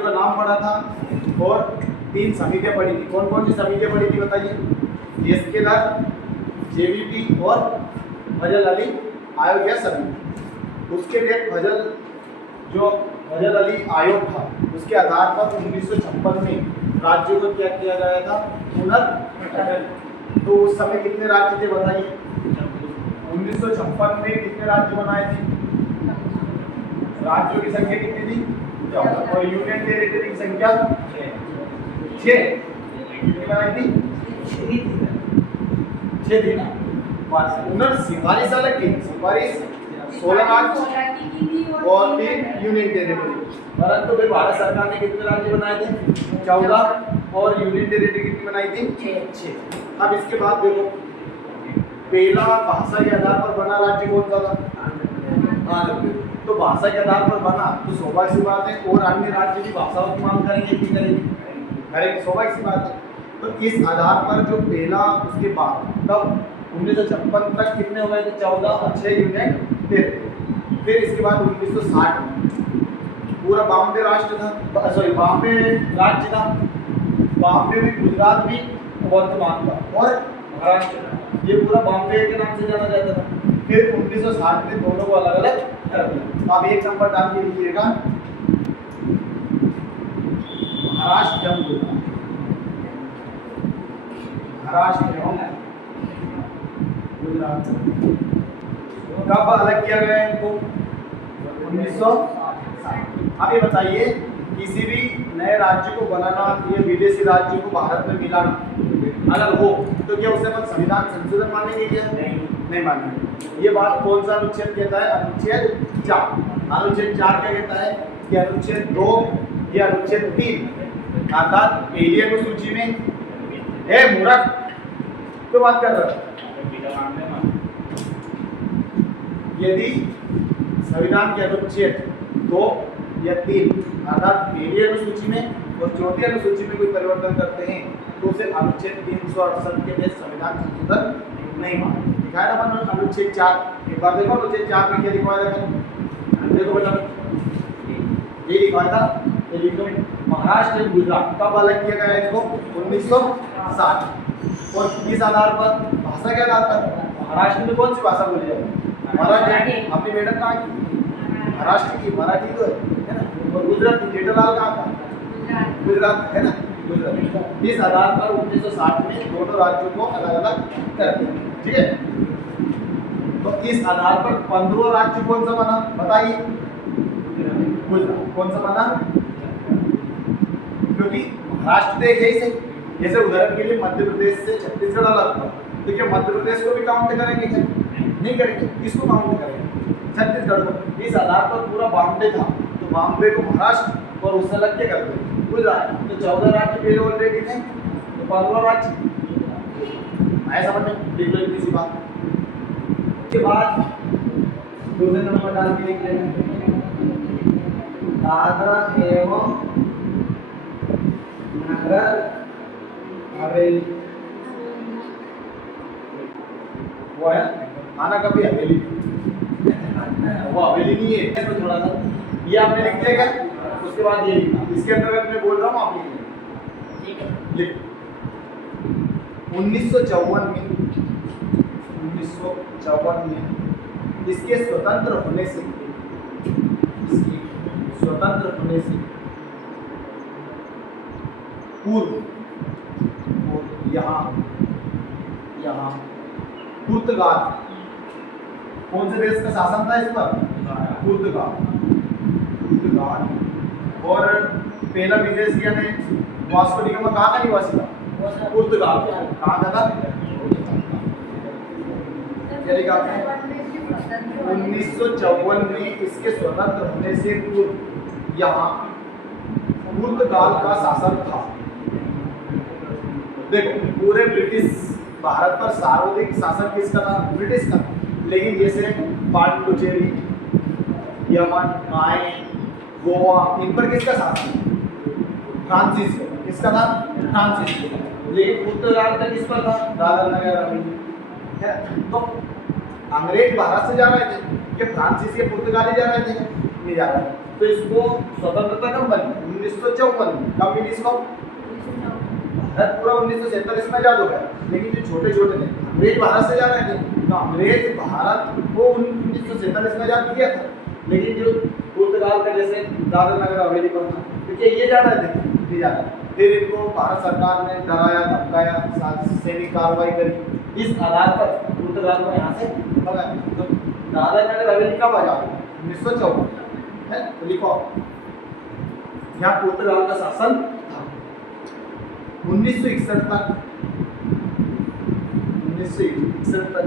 राज्यों का नाम पढ़ा था और 3 समितियां पढ़ी थी। कौन कौन सी समितियां पढ़ी थी बताइए? एसकेदार, जेवीपी और फजल अली अयोध्या समिति। उसके लिए फजल अली आयोग था, उसके आधार पर 1956 में राज्यों को क्या किया गया था? पुनर्गठन। तो उस समय कितने राज्य थे बताइए? 1956 में कितने राज्य बनाए थे? राज्यों की संख्या कितनी थी? 14। और यूनियन टेरिटरी की संख्या 6। कितनी बनाई थी? 6 थी ना। सिफारिश अलग थी, सिफारिश 16 राज्य और 3 यूनियन टेरिटरी। परंतु भाई भारत सरकार ने कितने राज्य बनाए थे? 14 और यूनियन टेरिटरी कितनी बनाई थी? 6। अब इसके बाद देखो, पहला भाषा के आधार पर बना राज्य कौन सा था? आंध्र प्रदेश। तो भाषा के आधार पर बना तो स्वाभाविक सी बात है और अन्य राज्य की भाषाओं की मांग करेंगे कि करेंगे, स्वाभाविक सी बात है। तो इस आधार पर जो पहला, उसके बाद तब 1956 तक कितने हो गए थे? 14 और 6 यूनियन टेरिटरी। फिर इसके बाद 1960 में पूरा बॉम्बे राष्ट्र था, सॉरी बॉम्बे राज्य था। बॉम्बे में गुजरात भी वर्तमान था और महाराष्ट्र, ये पूरा बॉम्बे के नाम से जाना जाता था। फिर 1960 में दोनों को अलग अलग कर दिया। तो आप एक नंबर डाल के लिखिएगा, महाराष्ट्र एवं गुजरात, महाराष्ट्र एवं गुजरात कब अलग किया गया इनको? 1960। अब ये बताइए, किसी भी नए राज्य को बनाना या विदेशी राज्य को भारत में मिलाना अलग हो तो क्या उसे अपन संविधान संशोधन मानेंगे क्या? नहीं मानेंगे। ये बात कौन सा अनुच्छेद कहता है? अनुच्छेद 4। अनुच्छेद 4 क्या कहता है कि अनुच्छेद 2 या अनुच्छेद 3 अर्थात पहली अनुसूची में है मूर्ख तो बात कर रहा है, यदि संविधान के अनुच्छेद 2 या 3 अर्थात पहली अनुसूची में और चौथी अनुसूची में कोई परिवर्तन करते हैं तो उसे अनुच्छेद 368 के तहत संविधान संशोधन नहीं माना। दिखाया था अपन अनुच्छेद 4, एक बार देखो अनुच्छेद 4 में क्या लिखवाया था? देखो बेटा, ये लिखवाया था, ये लिखो, महाराष्ट्र एवं गुजरात कब अलग किया गया इसको? 1960। और किस आधार पर? भाषा के आधार पर। महाराष्ट्र में कौन सी भाषा बोली जाती? मराठी। अपनी मैडम कहाँ की? महाराष्ट्र की, मराठी तो है ना। और गुजरात की जेठालाल कहाँ का? गुजरात है ना, गुजरात। इस आधार पर 1960 में दोनों राज्यों को अलग अलग कर दिया, ठीक है। तो इस आधार पर 15वां राज्य कौन सा बना बताइए? गुजरात। कौन सा बना? क्योंकि महाराष्ट्र तो एक है से, जैसे उदाहरण के लिए मध्य प्रदेश से छत्तीसगढ़ अलग था, तो क्या मध्य प्रदेश को भी काउंट करेंगे क्या? नहीं करेंगे। किसको काउंट करेंगे? छत्तीसगढ़ को। इस आधार पर पूरा बॉम्बे था तो बॉम्बे को महाराष्ट्र और उससे अलग क्या करते हैं? गुजरात। तो 14 राज्य पहले ऑलरेडी थे, तो 15वां राज्य आया समझ में? देख लो इतनी सी बात। उसके बाद दूसरे नंबर डाल के लिख लेना, दादरा एवं नगर हवेली। वो है आना कभी हवेली, वो हवेली नहीं है, इसमें थोड़ा सा ये आपने लिख दिया क्या? उसके बाद ये लिखना, इसके अंतर्गत मैं बोल रहा हूँ आप लिख लेना, ठीक है। लिख 1954 में इसके स्वतंत्र होने से, इसकी स्वतंत्र होने से पूर्व यहाँ पुर्तगाल, कौन से देश का शासन था इस पर? पुर्तगाल। और पहला विदेशी यानी वास्को डी गामा कहाँ का निवासी था? पुर्तगाल। कहाँ का था? क्या लिखा आपने? 1954 में इसके स्वतंत्र होने से पूर्व यहाँ पुर्तगाल का शासन था। देखो पूरे ब्रिटिश भारत पर सार्वधिक शासन किसका था? ब्रिटिश का। लेकिन जैसे पांडिचेरी, यमन, माए, गोवा, इन पर किसका शासन? फ्रांसीसी का। किसका था? फ्रांसीसी का। लेकिन पुर्तगाल का किस पर था? दादर नगर हवेली है। तो अंग्रेज भारत से जा रहे थे कि फ्रांसीसी या पुर्तगाली जा रहे थे? नहीं जा रहे थे। तो इसको स्वतंत्रता कब बनी? 1954 में। कब मिली इसको? भारत पूरा 1947 में आजाद हो गया, लेकिन जो छोटे छोटे थे अंग्रेज भारत से जा रहे थे, तो अंग्रेज भारत को 1947 में आजाद किया था, लेकिन जो पुर्तगाल का जैसे दादर नगर हवेली पर था, तो क्या ये जा रहे थे? नहीं जा रहे। फिर इनको भारत सरकार ने डराया धमकाया, सैनिक कार्रवाई करी, इस आधार पर पुर्तगाल को यहाँ से भगाया। तो दादर नगर हवेली कब आजाद हुआ? 1954 है। तो लिखो यहाँ पुर्तगाल का शासन था। 1961 तक, 1961 तक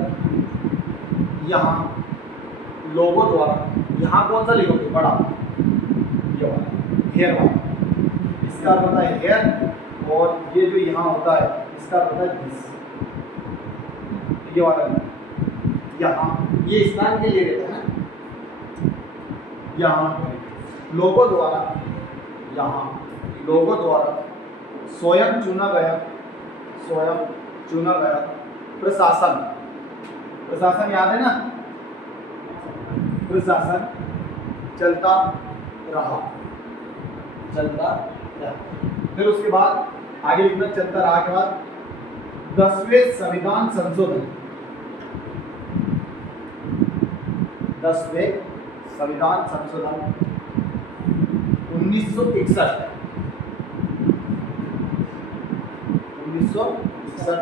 यहाँ लोगों द्वारा, यहाँ कौन सा लिखोगे? बड़ा, ये वाला हेयर वाला, इसका अर्थ होता है हेयर, और ये जो यहाँ होता है इसका अर्थ होता है दिस, ये वाला यहाँ ये स्नान के लिए रहता है ना। यहाँ लोगों द्वारा, यहाँ लोगों द्वारा स्वयं चुना गया, स्वयं चुना गया प्रशासन, प्रशासन याद है ना? प्रशासन चलता रहा, चलता रहा। फिर उसके बाद आगे लिखना, चलता रहा के बाद 10वें संविधान संशोधन, 10वें संविधान संशोधन 1961, 1961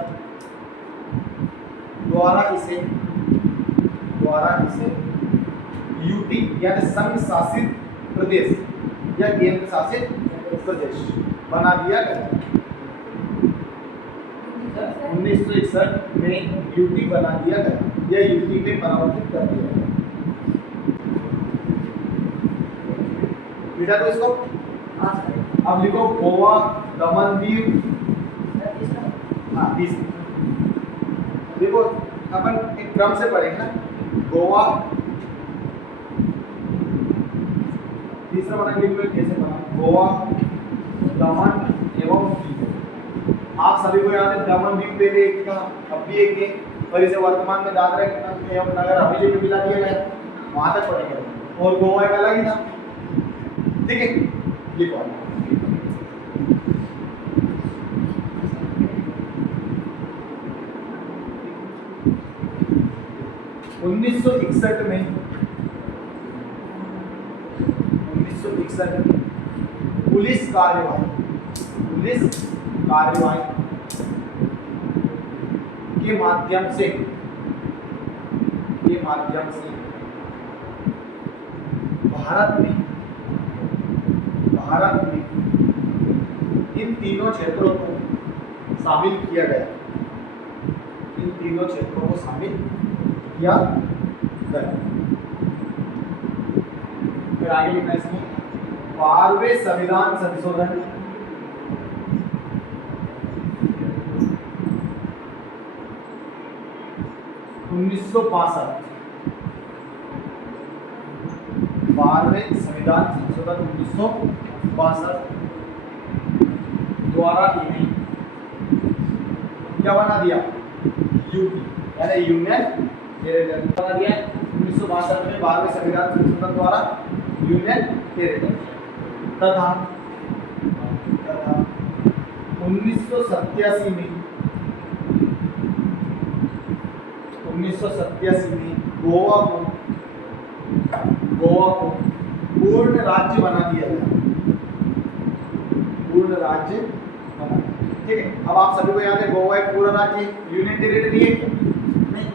द्वारा इसे यूटी यानी संघ शासित प्रदेश या केंद्र शासित प्रदेश बना दिया गया। 1961 में यूटी बना दिया गया या यूटी में परिवर्तित कर दिया गया। बेटा तो इसको अब लिखो गोवा, दमन दीव, हाँ देखो अपन एक क्रम से पढ़ेंगे ना। गोवा, तीसरा बना लिख लो कैसे बना, गोवा, दमन एवं दीव। आप सभी को याद है दमन दीव पहले एक था, अब भी एक है, और इसे वर्तमान में दादरा एवं नगर हवेली में मिला दिया गया, वहां तक पढ़ेंगे। और गोवा एक अलग ही था, ठीक है। लिखो 1961 में 1961 में पुलिस कार्यवाही के माध्यम से भारत में इन तीनों क्षेत्रों को शामिल किया गया, इन तीनों क्षेत्रों को शामिल किया गया। फिर आगे लिखना इसमें 12वें संविधान संशोधन 1962, 12वें संविधान संशोधन 1962 द्वारा इन्हें क्या बना दिया? यूटी यानी यूनियन बना दिया 1962 में 12वें संविधान संशोधन द्वारा यूनियन टेरिटरी तथा 1987 में गोवा को पूर्ण राज्य बना दिया गया, पूर्ण राज्य बना। ठीक है, अब आप सभी को याद है गोवा एक पूरा राज्य यूनियन टेरिटरी है क्या? नहीं,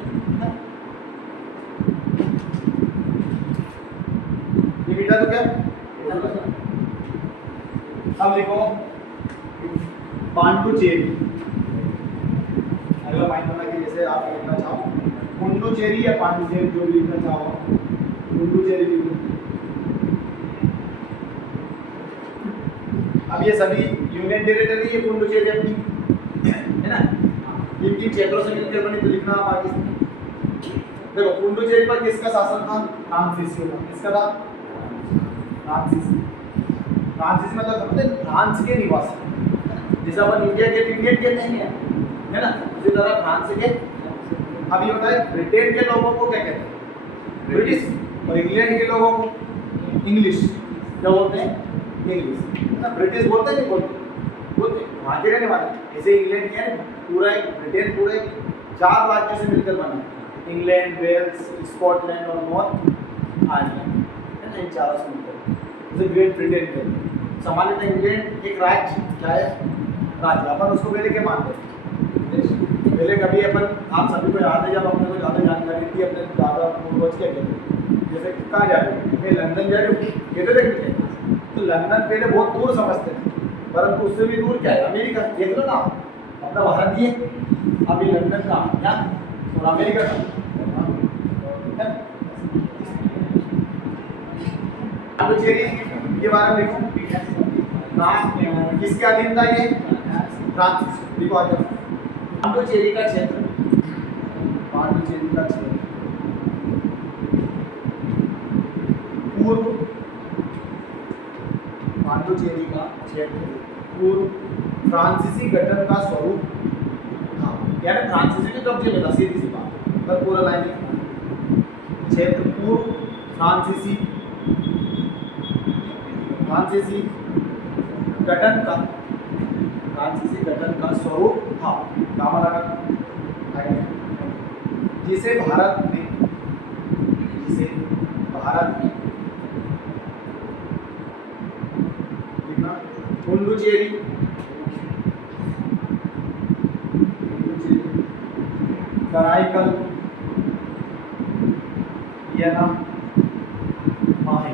ये बेटा तो क्या? अब लिखो पांडुचेरी, अगला पॉइंट बना के जैसे आप लिखना चाहो पुंडुचेरी या पांडुचेरी जो भी लिखना चाहो, पुंडुचेरी लिखो। अब ये सभी यूनियन टेरिटरी है पुंडुचेरी अपनी, है ना? इनकी क्षेत्रों से मिलकर बनी, तो लिखना आप आगे। देखो पुंडुचेरी पर किसका शासन था? फ्रांसीसियों का। किसका था? फ्रांसीसी। फ्रांसीसी मतलब समझे फ्रांस के निवासी, जैसे अपन इंडिया के इंडियन कहते हैं, है ना? उसी तरह फ्रांस के। अब ये होता है ब्रिटेन के लोगों को क्या कहते हैं? ब्रिटिश। और इंग्लैंड के लोगों को इंग्लिश। क्या बोलते हैं? इंग्लिश। ना ब्रिटिश बोलते हैं, नहीं बोलते वहाँ के रहने वाले। जैसे इंग्लैंड क्या है, पूरा एक ब्रिटेन पूरे 4 राज्यों से मिलकर बना है, इंग्लैंड, वेल्स, स्कॉटलैंड और नॉर्थ आयरलैंड, है ना, इन चारों से मिलकर जैसे ग्रेट ब्रिटेन के सामान्यतः इंग्लैंड एक राज्य क्या है, राज्य। अपन उसको पहले क्या मानते हैं? पहले कभी अपन, आप सभी को याद है जब अपने को ज़्यादा जानकारी थी अपने दादा पूर्वज क्या कहते, जैसे कहाँ जा रहे हो, मैं लंदन जा रही हूँ कहते थे, तो लंदन पहले बहुत दूर समझते थे, परंतु उससे भी दूर क्या है, अमेरिका। देख लो ना, अपना भारत ही है, अभी लंदन का क्या और अमेरिका का। पांडुचेरी के बारे में देखो, नाम किसके अधीन था ये? फ्रांस। देखो आ जाओ, पांडुचेरी का क्षेत्र, पांडुचेरी का क्षेत्र पूर्व, पांडुचेरी का क्षेत्र पूर्व फ्रांसीसी गठन का स्वरूप था, यानी फ्रांसीसी के कब्जे में था, सीधी सी बात, पर पूरा लाइन क्षेत्र पूर्व फ्रांसीसी गठन का, फ्रांसीसी गठन का स्वरूप था, जिसे भारत में पुडुचेरी, कराईकल, वियना, माहे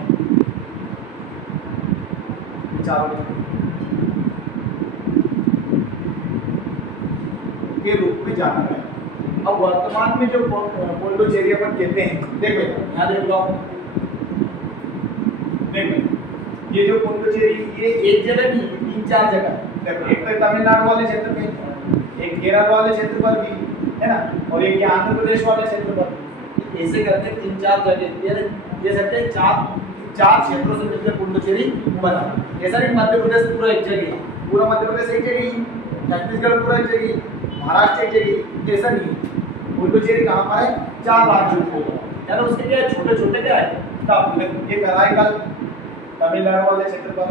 के रूप में जाना गया। अब वर्तमान में जो पुडुचेरी अपन कहते हैं, देखो यहाँ देख लो, देखो ये जो पुडुचेरी, ये एक जगह नहीं, 3-4 जगह। देखो एक तो तमिलनाडु वाले क्षेत्र में, एक केरल वाले क्षेत्र पर भी है ना, और एक आंध्र प्रदेश वाले क्षेत्र पर, ऐसे करके 3-4 जगह ये सकते 4 क्षेत्रों से मिलकर पुडुचेरी बना। ऐसा नहीं मध्य प्रदेश पूरा एक जगह, पूरा मध्य प्रदेश एक जगह, छत्तीसगढ़ पूरा एक जगह, महाराष्ट्र एक जगह, ऐसा नहीं। पुडुचेरी कहाँ पर है? 4 राज्यों को, यानी उसके क्या छोटे छोटे क्या है तब, ये कराईकल तमिलनाडु वाले क्षेत्र पर,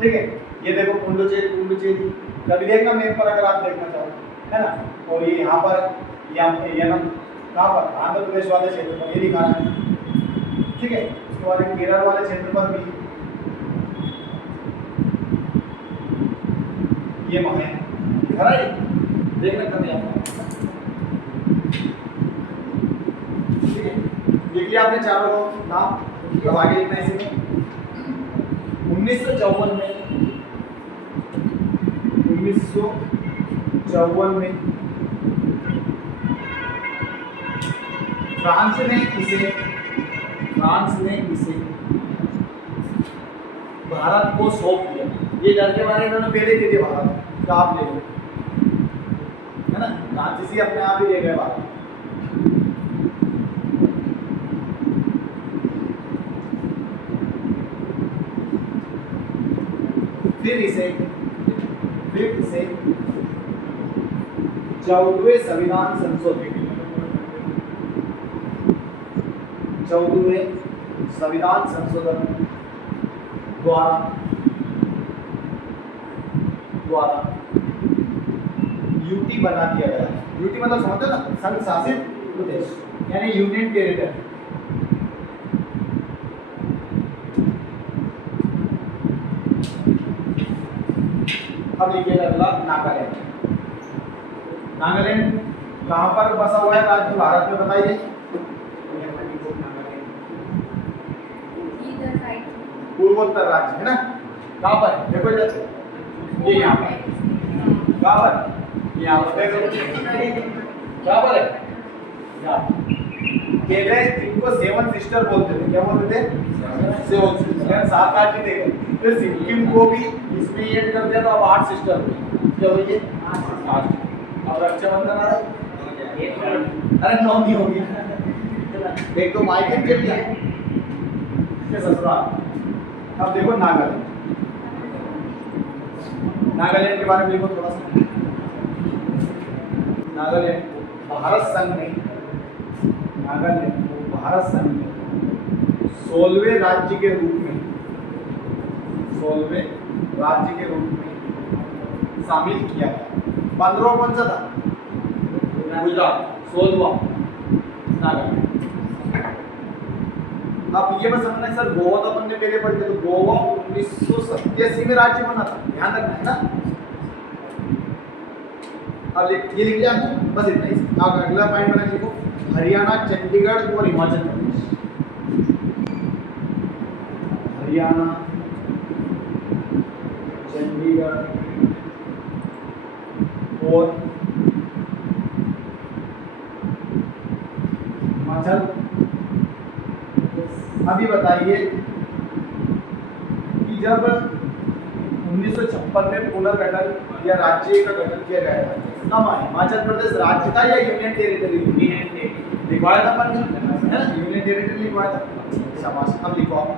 ठीक है। ये देखो पुडुचेरी कभी देखना मैप पर अगर आप देखना चाहो, है ना, और ये यहाँ पर यहाँ कहाँ पर, आंध्र प्रदेश वाले क्षेत्र पर ये दिखा रहा है, ठीक है। उसके बाद केरल वाले क्षेत्र पर भी ये माहे दिखा रहा है, देखना कभी आप, ठीक है। लिख लिया आपने चारों नाम, अब आगे लिखना है इसी में। 1954 में फ्रांस ने इसे भारत को सौंप दिया। ये डर के बारे में इन्होंने पहले दे दिया भारत का, आप ले लो, है ना, फ्रांसीसी अपने आप ही ले गए भारत। फिर इसे 14वें संविधान संशोधन द्वारा यूटी बना दिया गया। यूटी मतलब समझते हो ना, संघ शासित प्रदेश, यानी यूनियन टेरिटरी। अब लिखिएगा अगला नागालैंड। नागालैंड कहाँ पर बसा हुआ है राज्य भारत में, बताइए। पूर्वोत्तर राज्य है ना, कहाँ पर? देखो ये यहाँ पर, कहाँ पर? यहाँ पर कहाँ पर है? पहले इनको 7 सिस्टर बोलते थे, क्या बोलते थे? 7 सिस्टर, 7 राज्य थे। फिर सिक्किम को भी इसमें ऐड कर दिया तो अब 8 सिस्टर हुए। क्या हुई है? 8। अब रक्षाबंधन आ रहा है, अरे 9 नहीं होगी, एक तो मायके चल गया, ससुराल। अब देखो नागालैंड, नागालैंड के बारे में लिखो थोड़ा सा। नागालैंड को भारत संघ ने, नागालैंड को भारत संघ ने 16वें राज्य के रूप में 16वें राज्य के रूप में शामिल किया गया। 15वां कौन सा था? गुजरात। 16वां नागालैंड। अब ये बस समझना है सर, गोवा तो अपन ने पहले पढ़ लिया, तो गोवा 1987 में राज्य बना था, ध्यान रखना है ना। अब ये लिख लिया बस इतना ही। अब अगला पॉइंट बना लिखो, हरियाणा, चंडीगढ़ और हिमाचल प्रदेश। हरियाणा, चंडीगढ़ और हिमाचल। अभी बताइए कि जब 1956 में पुनर्गठन या राज्य का गठन किया गया था, कब आया? हिमाचल प्रदेश राज्य था या यूनियन टेरिटरी? लिखवाया था अपन ने, है ना, यूनियन टेरिटरी लिखवाया था। शाबाश। अब लिखो आप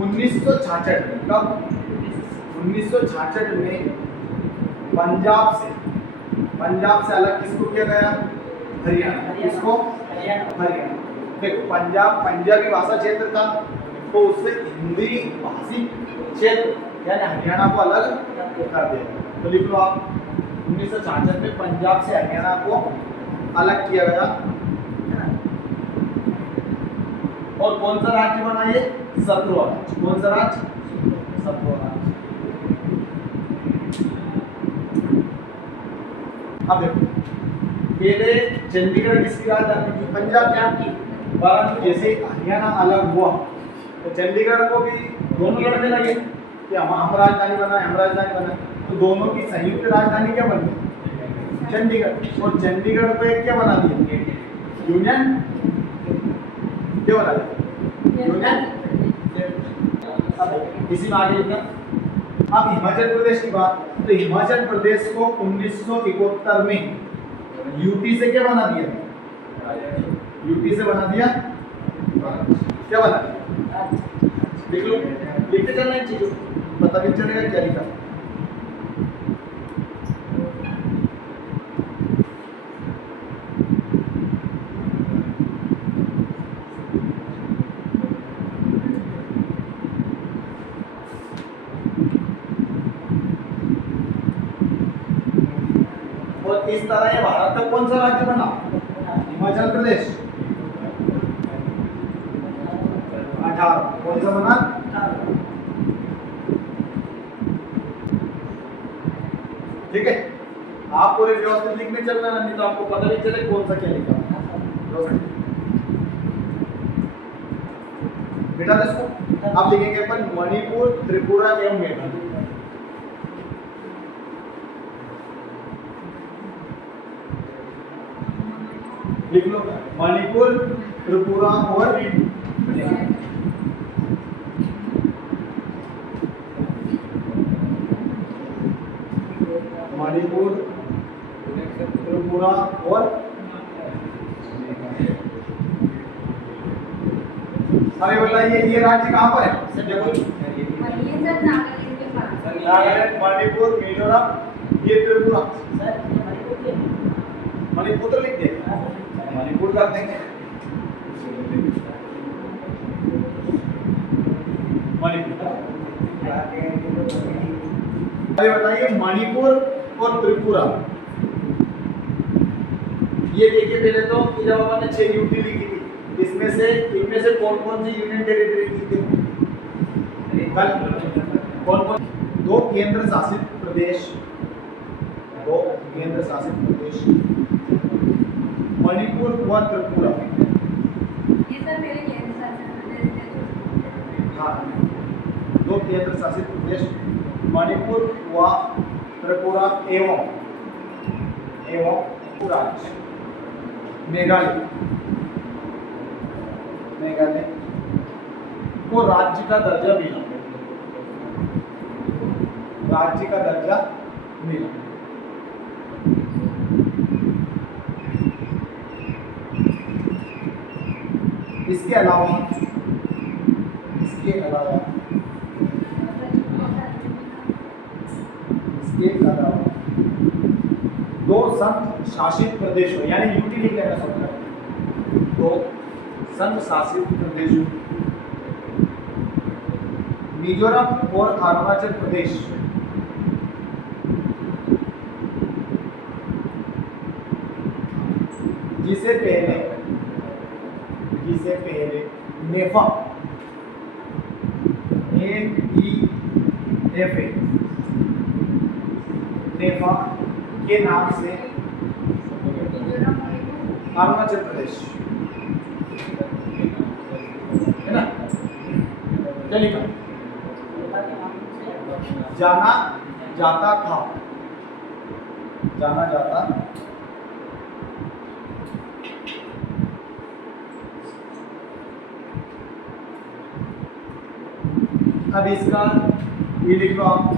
1966 में, कब? 1966 में पंजाब से अलग किसको किया गया? हरियाणा। किसको? हरियाणा। देखो, पंजाबी भाषा क्षेत्र था, तो उससे हिंदी भाषी क्षेत्र यानी हरियाणा को अलग कर दिया। तो लिख लो आप 1966 में पंजाब से हरियाणा को अलग किया गया, है ना। और कौन सा राज्य बना ये? 17वां राज्य। कौन सा राज्य? 17वां राज्य। अब देखो, पहले चंडीगढ़ किसकी राजधानी थी? पंजाब की। परंतु जैसे हरियाणा अलग हुआ तो चंडीगढ़ को भी दोनों लड़ने लगे कि हम राजधानी बना। तो दोनों की संयुक्त राजधानी क्या बन गई? चंडीगढ़। और चंडीगढ़ को एक क्या बना दिया? यूनियन। क्या बना दिया? यूनियन। अब इसी में आगे लिखना। अब हिमाचल प्रदेश की बात, तो हिमाचल प्रदेश को 1971 में यूटी से क्या बना दिया? यूटी से बना दिया, क्या बना दिया? लिख लो, लिखते चलना इन चीजों, पता भी चलेगा क्या लिखा। और इस तरह ये भारत का कौन सा राज्य बना? हिमाचल प्रदेश। 18। कौन सा बना? 18। ठीक है, आप पूरे व्यवस्थित लिखने चलना, नहीं तो आपको पता नहीं चले कौन सा क्या लिखा। बेटा इसको अब लिखेंगे अपन मणिपुर, त्रिपुरा एवं मेघालय। लिख लो मणिपुर, त्रिपुरा और मणिपुर, त्रिपुरा और अभी बताइए ये राज्य कहाँ पर है? नागालैंड, मणिपुर, मिजोरम, ये त्रिपुरा। मणिपुर तो लिख देंगे, मणिपुर कर देंगे। मणिपुर। अभी बताइए मणिपुर और त्रिपुरा, ये देखिए पहले तो जब अपन ने 6 यूटी लिखी थी, इनमें से कौन कौन सी यूनियन टेरिटरी की थी? कौन कौन? 2 केंद्र शासित प्रदेश, मणिपुर व त्रिपुरा। ये सब मेरे केंद्र शासित प्रदेश थे। हाँ, 2 केंद्र शासित प्रदेश मणिपुर व त्रिपुरा एवं राज्य मेघालय को राज्य का दर्जा मिला। इसके अलावा 2 संघ शासित प्रदेशों, यानी यूटी लिख लेना सब, 2 संघ शासित प्रदेशों मिजोरम और अरुणाचल प्रदेश जिसे पहले नेफा NEFA नेफा के नाम से अरुणाचल प्रदेश है ना क्या लिखा जाना जाता था जाना जाता अब इसका ये लिख लो आप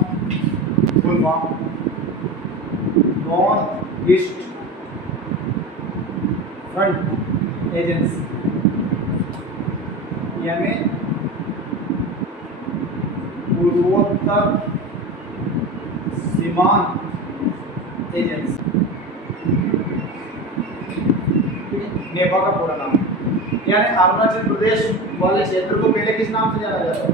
full form north east front agency यानी पूर्वोत्तर सीमांत एजेंसी नेपा का पूरा नाम यानी अरुणाचल प्रदेश वाले क्षेत्र को पहले किस नाम से जाना जाता है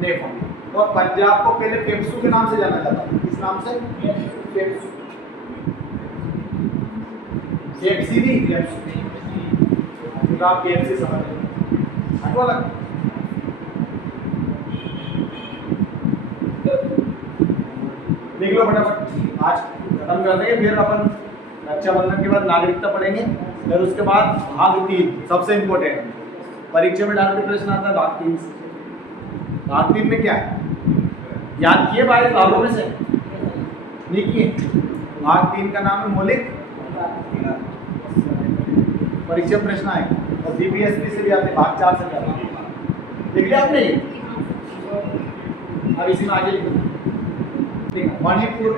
नेपा और पंजाब को पहले पेप्सू के नाम से जाना जाता है किस नाम से पेप्सू पेप्सी नहीं पेप्सू तो आप पेप्सी समझ हटवा लग देख लो फटाफट आज खत्म कर देंगे फिर अपन रक्षाबंधन के बाद नागरिकता पढ़ेंगे फिर उसके बाद भाग 3 सबसे इम्पोर्टेंट परीक्षा में डायरेक्ट प्रश्न आता है भाग 3 से भाग 3 में क्या है याद किए 22 भागों में से नहीं किए भाग 3 का नाम है मौलिक परीक्षा में प्रश्न आए और बीपीएससी से भी आते हैं भाग 4 से भी आते हैं देख लिया आपने अब इसी में आगे लिखो मणिपुर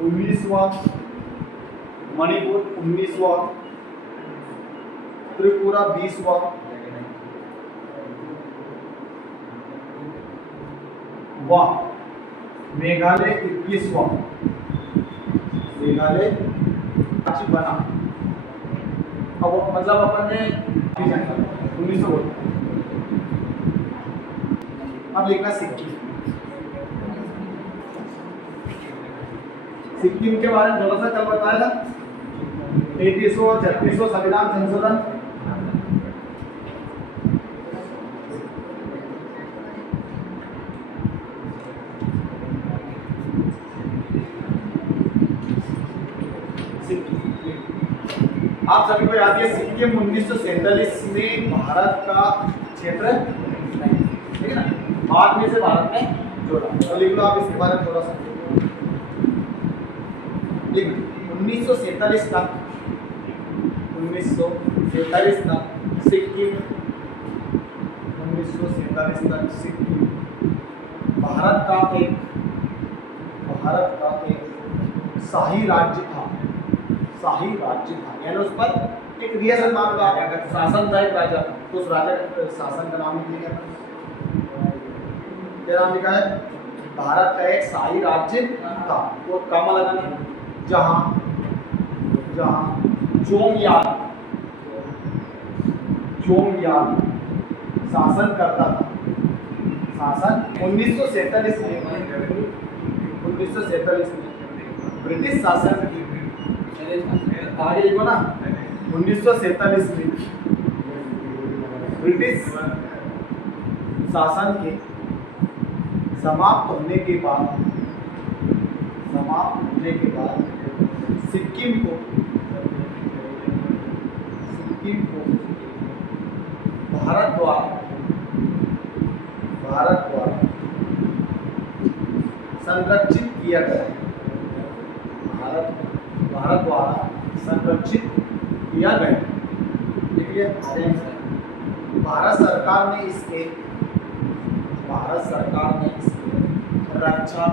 19वां मणिपुर 19वां त्रिपुरा 20वां मेघालय 21वां मेघालय बना अब मतलब अपन ने 1900 अब लिखना सिक्किम के बारे में थोड़ा सा कल बताया था 3336 संविधान संशोधन आप सभी को याद है सिक्किम 1947 में भारत का क्षेत्र ठीक है ना बाद में से भारत में जोड़ा तो लिख लो आप इसके बारे में थोड़ा सा 1947 तक सिक्किम 1947 तक सिक्किम भारत का एक शाही राज्य था यानी उस पर एक रियासत मान लो आप शासन था एक राजा तो उस राजा का शासन का नाम लिखा क्या नाम लिखा है भारत का एक शाही राज्य था वो कम लगाना जहाँ जोमयाल शासन करता था शासन 1947 में ब्रिटिश शासन की आगे लिखो ना 1947 में ब्रिटिश शासन के समाप्त होने के बाद सिक्किम को भारत द्वारा संरक्षित किया गया भारत द्वारा संरक्षित किया गया देखिए भारत सरकार ने इसके रक्षा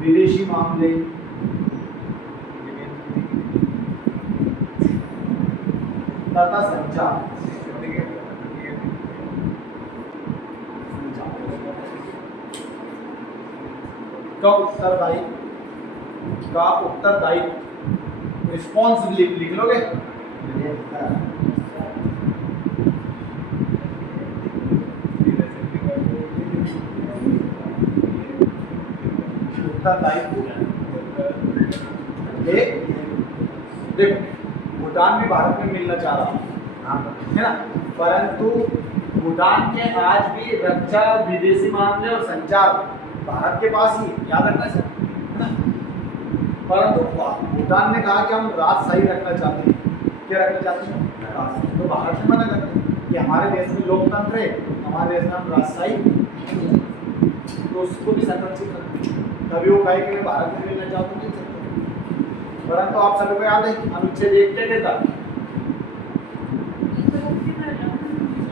विदेशी मामले तथा संचार का उत्तरदायित्व रिस्पॉन्सिबली लिख लोगे। देखो भूटान भी भारत में मिलना चाह रहा है ना, परंतु भूटान के आज भी रक्षा, विदेशी मामले और संचार भारत के पास ही, याद रखना चाहिए, है ना। परंतु भूटान ने कहा कि हम राजशाही रखना चाहते हैं। क्या रखना चाहते हैं? राजशाही। तो भारत ने मना कर दिया कि हमारे देश में लोकतंत्र है, हमारे देश में हम राजशाही, तो उसको भी संरक्षित रखें। कभी वो कहे कि मैं भारत में मिलना चाहता हूँ, नहीं सकते। परंतु आप सभी को याद है अनुच्छेद 1 क्या कहता है?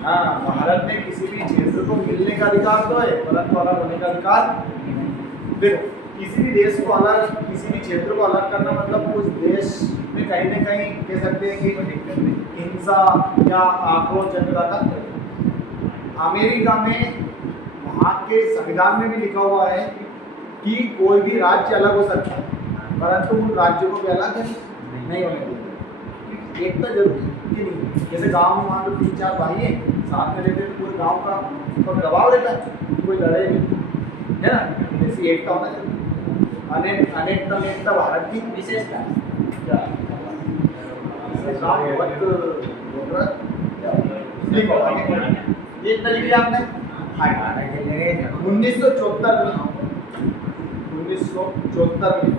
हाँ, भारत में किसी भी क्षेत्र को मिलने का अधिकार तो है, परंतु अलग होने का अधिकार। देखो किसी भी देश को अलग, किसी भी क्षेत्र को अलग करना मतलब उस देश में कहीं न कहीं कह सकते हैं कि हिंसा या आक्रोश जनता का। अमेरिका में वहाँ के संविधान में भी लिखा हुआ है कि कोई भी राज्य अलग हो सकता है, परंतु उन राज्यों को भी अलग नहीं होने देते। एक तो जरूरी कि नहीं, जैसे गांव में मान लो 3-4 भाई हैं, साथ में रहते तो पूरे गांव का तो दबाव रहता है, कोई लड़े नहीं, है ना। जैसी एकता होना चाहिए। अनेकता अनेकता भारत की विशेषता है। क्या लिखो ये तरीके आपने 1974 में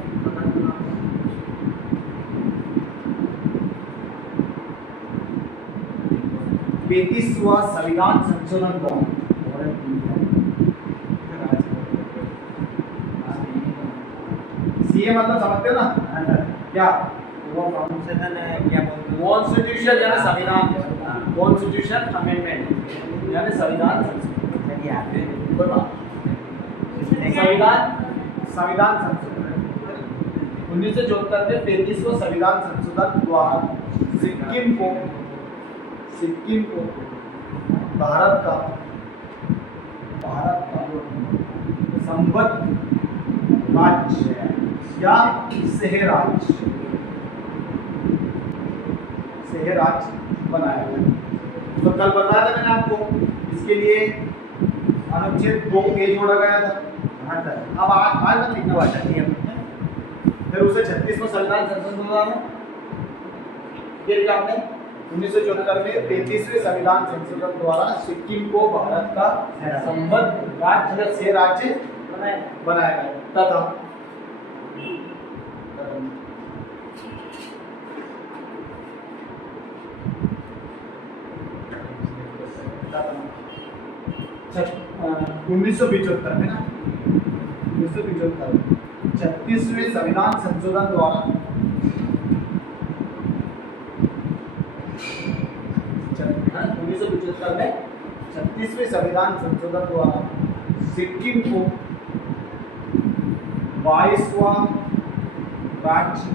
35वां संविधान संशोधन हुआ। सीए मतलब समझते हो ना क्या? वो कॉन्स्टिट्यूशन है क्या बोलते हैं? कॉन्स्टिट्यूशन यानी संविधान, कॉन्स्टिट्यूशन अमेंडमेंट यानी संविधान संशोधन। कोई बात, संविधान संशोधन 1974 में 35वां संविधान संशोधन द्वारा सिक्किम को भारत का संबद्ध राज्य या शहर राज्य बनाया गया। तो कल बताया था मैंने आपको, इसके लिए अनुच्छेद 2A जोड़ा गया था। अब आज तक लिखना बात नहीं है। फिर उसे 36वां संविधान संशोधन द्वारा ये लिखा आपने 1974 में 35वें संविधान संशोधन द्वारा सिक्किम को भारत का संबद्ध राज्य या शहर राज्य बनाया गया तथा 1975 में ना 1975 36वें संविधान संशोधन द्वारा 1975 में 36वें संविधान संशोधन द्वारा सिक्किम को 22वां राज्य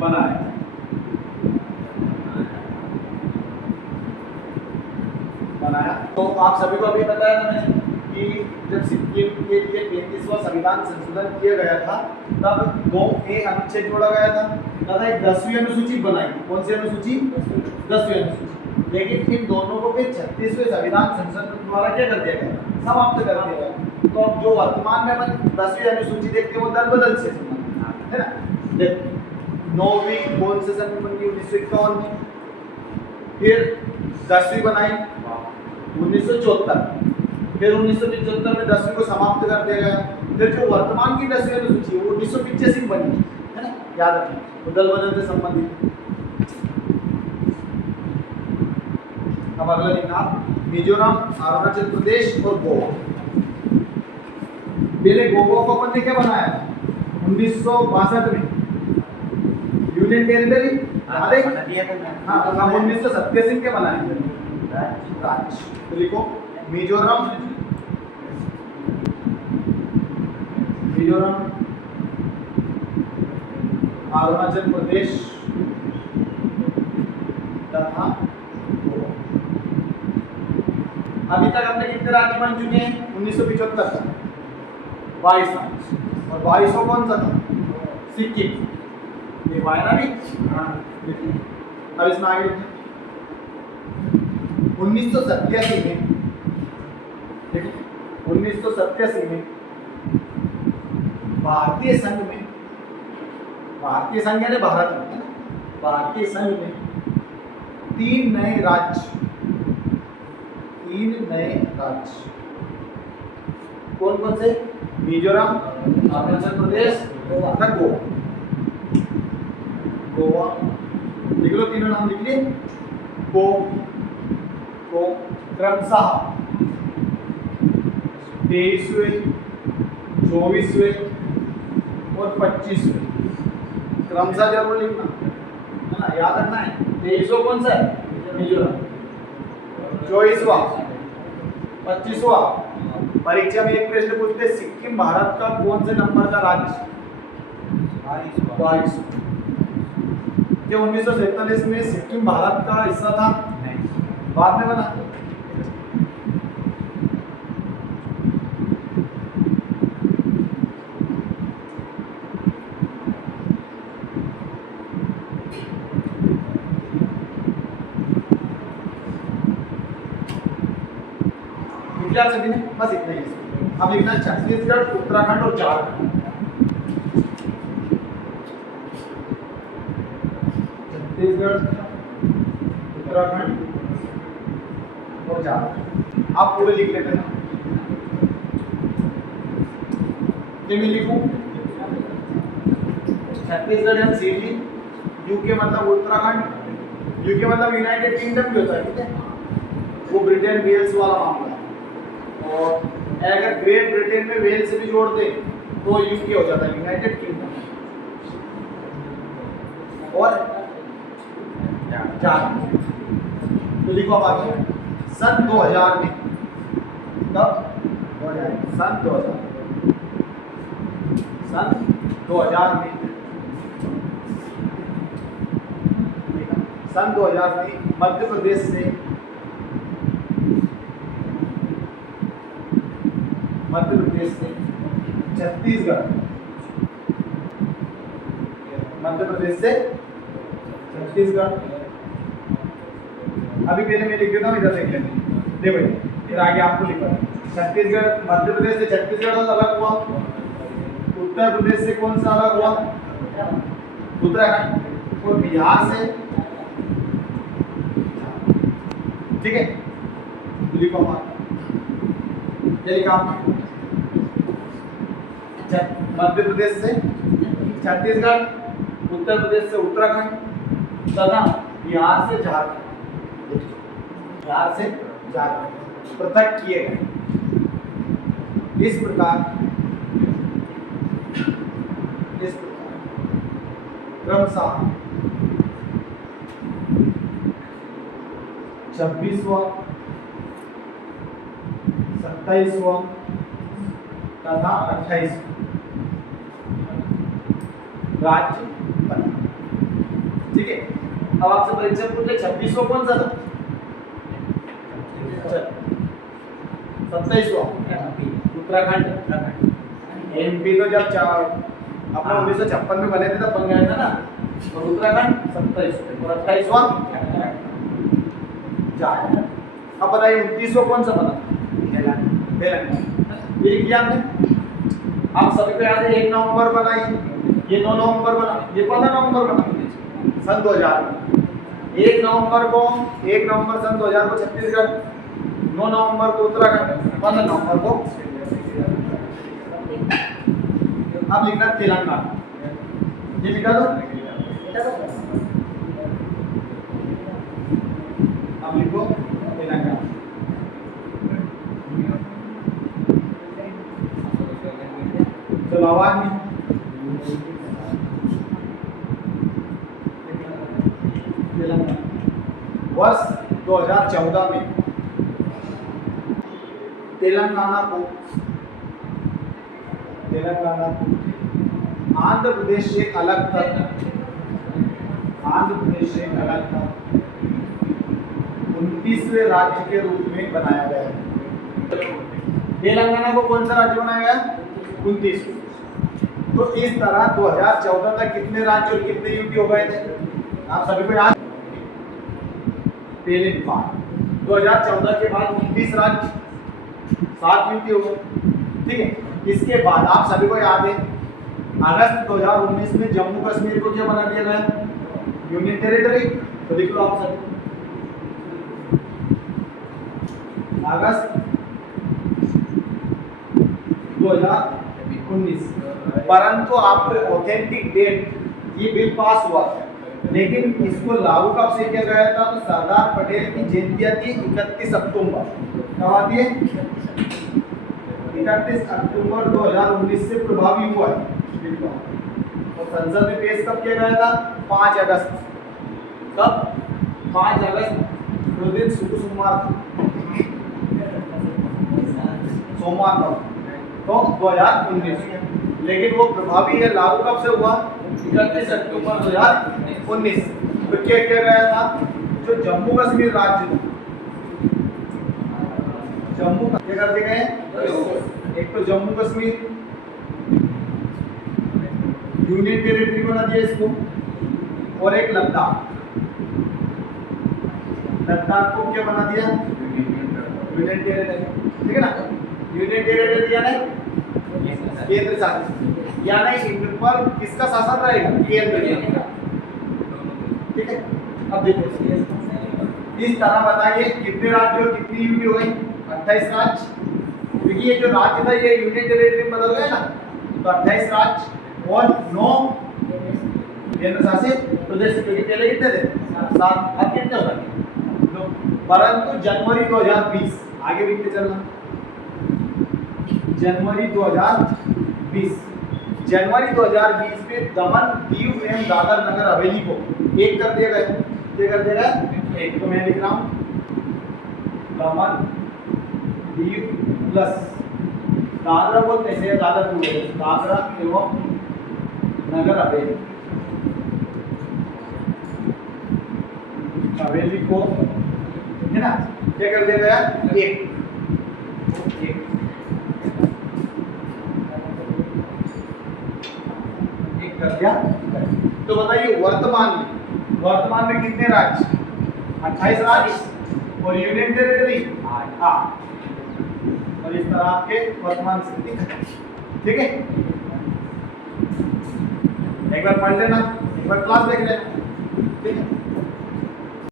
बनाया। तो आप सभी को अभी बताया था मैंने कि जब सिक्किम के लिए 35वां संविधान संशोधन किया गया था तब 2A अनुच्छेद जोड़ा गया था तथा एक 10वीं अनुसूची बनाई। कौन सी अनुसूची? 10वीं अनुसूची। लेकिन इन दोनों को फिर 36वें संविधान संशोधन द्वारा क्या कर दिया गया? समाप्त कर दिया गया। तो अब जो वर्तमान में अपन 10वीं अनुसूची देखते हैं वो दल बदल से है ना। देखो 9वीं कौन से सन में बनी? 1951 में। फिर 10वीं बनाई 1974। फिर 1975 में 10वीं को समाप्त कर दिया गया। फिर जो वर्तमान की 10वीं अनुसूची है वो 1985 में बनी है ना, याद रखना। तो दल बदल से संबंधित। अब अगला लिखना मिजोरम, अरुणाचल प्रदेश और गोवा। पहले गोवा को अपन ने क्या बनाया था? 1962 में यूनियन टेरिटरी। हाँ, हम 1987 के बनाए राज्य। तो लिखो मिजोरम, अरुणाचल प्रदेश तथा गोवा। अभी तक हमने कितने राज्य बन चुके हैं? 1975 तक 22 राज्य। और 22वां कौन सा था? सिक्किम। ये वाई ना भी। अब इसमें आगे 1987 में, ठीक है, 1987 में भारतीय संघ में, भारतीय संघ यानी भारत में, है ना, भारतीय संघ में 3 नए राज्य कौन कौन से? मिजोरम, अरुणाचल प्रदेश तथा गोवा। लिख लो, तीनों नाम लिख लिए। को क्रमशः 23वें, 24वें और 25वें क्रमशः जरूर लिखना, है ना, याद रखना है। 23वां कौन सा है? मिजोरम। 24वां, 25वां। परीक्षा में एक प्रश्न पूछते, सिक्किम भारत का कौन से नंबर का राज्य? 22। जो 1947 में सिक्किम भारत का हिस्सा था, बाद में बना। आप सभी ने बस इतना ही। अब लिखना छत्तीसगढ़, उत्तराखंड और झारखंड। छत्तीसगढ़, उत्तराखंड और झारखंड आप पूरे लिख लेते हैं। मैं लिखूं छत्तीसगढ़ हम सीधी, यूके मतलब उत्तराखंड, यूके मतलब यूनाइटेड किंगडम भी होता है, ठीक है, वो ब्रिटेन वेल्स वाला मामला है। और अगर ग्रेट ब्रिटेन में वेल्स भी जोड़ दे तो यूके हो जाता है, यूनाइटेड किंगडम। और तो लिखो अब आगे सन 2000 में, तब सन 2000 में मध्य प्रदेश से छत्तीसगढ़, मध्य प्रदेश से छत्तीसगढ़। अभी पहले मैं लिख देता हूँ, इधर देख लेते हैं। देखो फिर आगे आपको लिखना है। छत्तीसगढ़, मध्य प्रदेश से छत्तीसगढ़ अलग हुआ। उत्तर प्रदेश से कौन सा अलग हुआ? उत्तराखंड। और बिहार से, ठीक है, लिखो लिखा मध्य प्रदेश से छत्तीसगढ़, उत्तर प्रदेश से उत्तराखंड तथा बिहार से झारखंड, पृथक किए गए। इस प्रकार क्रमशः 26वां, 27वां तथा 28वां राज्य बना, ठीक है। अब आपसे परीक्षा पूछे 26वां कौन सा था? 27वां उत्तराखंड। एमपी तो जब अपना 1956 में बने थे तब बन गया था ना, और उत्तराखंड 27 और 28वां झारखंड। अब बताइए 29वां कौन सा बना? तेलंगाना। ये लिखिए आपने। आप सभी को याद है 1 नवंबर बनाई, ये 9 नवंबर बना, ये 15 नवंबर बना सन 2000 में। 1 नवंबर सन 2000 को छत्तीसगढ़, 9 नवंबर को उत्तराखंड, 15 नवंबर को अब लिखना तेलंगाना। ये लिखा दो। अब लिखो तेलंगाना। चलो आवाज में तेलंगाना। वर्ष 2014 में तेलंगाना को आंध्र प्रदेश से अलग कर 29वें राज्य के रूप में बनाया गया है। तेलंगाना को कौन सा राज्य बनाया गया? 29। तो इस तरह 2014 तक कितने राज्य और कितने यूटी हो गए थे आप सभी को याद पहले बार 2014 के बाद 29 राज्य 7 यूटी हो गए ठीक है। इसके बाद आप सभी को याद है अगस्त 2019 में जम्मू कश्मीर को क्या बना दिया गया यूनियन टेरिटरी। तो लिख लो आप सभी अगस्त 2019। परंतु आपको ऑथेंटिक डेट ये बिल पास हुआ था लेकिन इसको लागू कब से किया गया था तो सरदार पटेल की जयंती थी 31 अक्टूबर कब आती है 31 अक्टूबर 2019 से प्रभावी हुआ है बिल का। और संसद में पेश कब किया गया था 5 अगस्त कब 5 अगस्त उस दिन सोमवार था तो 2019 लेकिन वो प्रभावी है लागू कब से हुआ 31 अक्टूबर 2019। तो क्या किया गया था जो जम्मू कश्मीर राज्य था जम्मू क्या कर दिए गए एक तो जम्मू कश्मीर यूनियन टेरिटरी बना दिया इसको और एक लद्दाख को क्या बना दिया यूनियन टेरिटरी ठीक है ना। यूनियन टेरिटरी यानी केंद्र शासित यानी इन पर किसका शासन रहेगा केंद्र ठीक है। अब देखो इस तरह बताइए कितने राज्य और कितनी यूटी हो गई 28 राज्य क्योंकि ये जो राज्य था ये यूनियन टेरिटरी में बदल गया ना तो 28 राज्य और 9 केंद्र शासित प्रदेश क्योंकि पहले कितने थे 7 अब कितने हो गए परंतु जनवरी 2020 आगे भी चलना जनवरी 2020 में दमन दीव एवं दादर नगर हवेली को एक कर दिया गया क्या कर दिया गया एक। तो मैं लिख रहा हूं दमन दीव प्लस दादरा बोलते हैं दादर दादरा एवं नगर हवेली को है ना क्या कर दिया गया एक कर दिया। तो बताइए वर्तमान में कितने राज्य 28 राज्य और यूनियन टेरिटरी 8 और इस तरह आपके वर्तमान स्थिति ठीक है। एक बार पढ़ लेना एक बार क्लास देख लेना ठीक है।